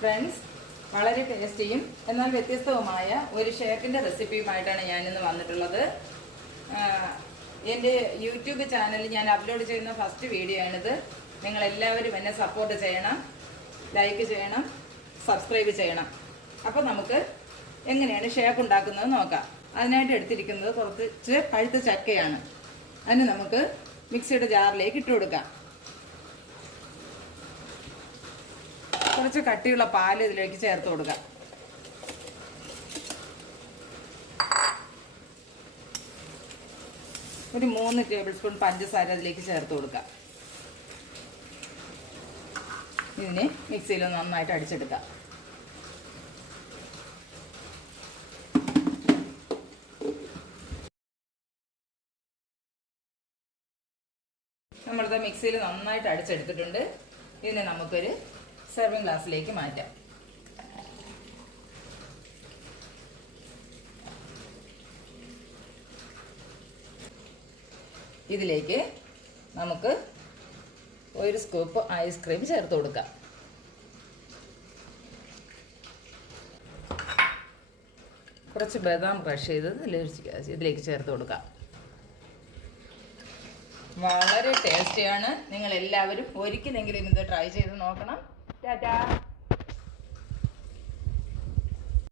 Friends, വളരെ ടേസ്റ്റിയും എന്നാൽ വ്യത്യസ്തവുമായ ഒരു ഷേക്കിൻ്റെ റെസിപ്പിയുമായിട്ടാണ് ഞാനിന്ന് വന്നിട്ടുള്ളത്. എൻ്റെ യൂട്യൂബ് ചാനലിൽ ഞാൻ അപ്ലോഡ് ചെയ്യുന്ന ഫസ്റ്റ് വീഡിയോ ആണിത്. നിങ്ങളെല്ലാവരും എന്നെ സപ്പോർട്ട് ചെയ്യണം, ലൈക്ക് ചെയ്യണം, സബ്സ്ക്രൈബ് ചെയ്യണം. അപ്പോൾ നമുക്ക് എങ്ങനെയാണ് ഷേക്ക് ഉണ്ടാക്കുന്നത് നോക്കാം. അതിനായിട്ട് എടുത്തിരിക്കുന്നത് കുറച്ച് പഴുത്ത ചക്കയാണ്. അതിന് നമുക്ക് മിക്സിയുടെ ജാറിലേക്ക് ഇട്ട് കൊടുക്കാം. കുറച്ച് കട്ടിയുള്ള പാൽ ഇതിലേക്ക് ചേർത്ത് കൊടുക്കാം. ഒരു 3 ടേബിൾ സ്പൂൺ പഞ്ചസാര അതിലേക്ക് ചേർത്ത് കൊടുക്കാം. ഇതിനെ മിക്സിയിൽ നന്നായിട്ട് അടിച്ചെടുക്കാം. നമ്മളിത് മിക്സിയിൽ നന്നായിട്ട് അടിച്ചെടുത്തിട്ടുണ്ട്. ഇതിനെ നമുക്കൊരു സെർവിങ് ഗ്ലാസ്സിലേക്ക് മാറ്റാം. ഇതിലേക്ക് നമുക്ക് ഒരു സ്കൂപ്പ് ഐസ്ക്രീം ചേർത്ത് കൊടുക്കാം. കുറച്ച് ബദാം ക്രഷ് ചെയ്ത് ഇതിലേക്ക് ചേർത്ത് കൊടുക്കാം. വളരെ ടേസ്റ്റിയാണ്. നിങ്ങൾ എല്ലാവരും ഒരിക്കലെങ്കിലും ഇത് ട്രൈ ചെയ്ത് നോക്കണം. ടാറ്റാ.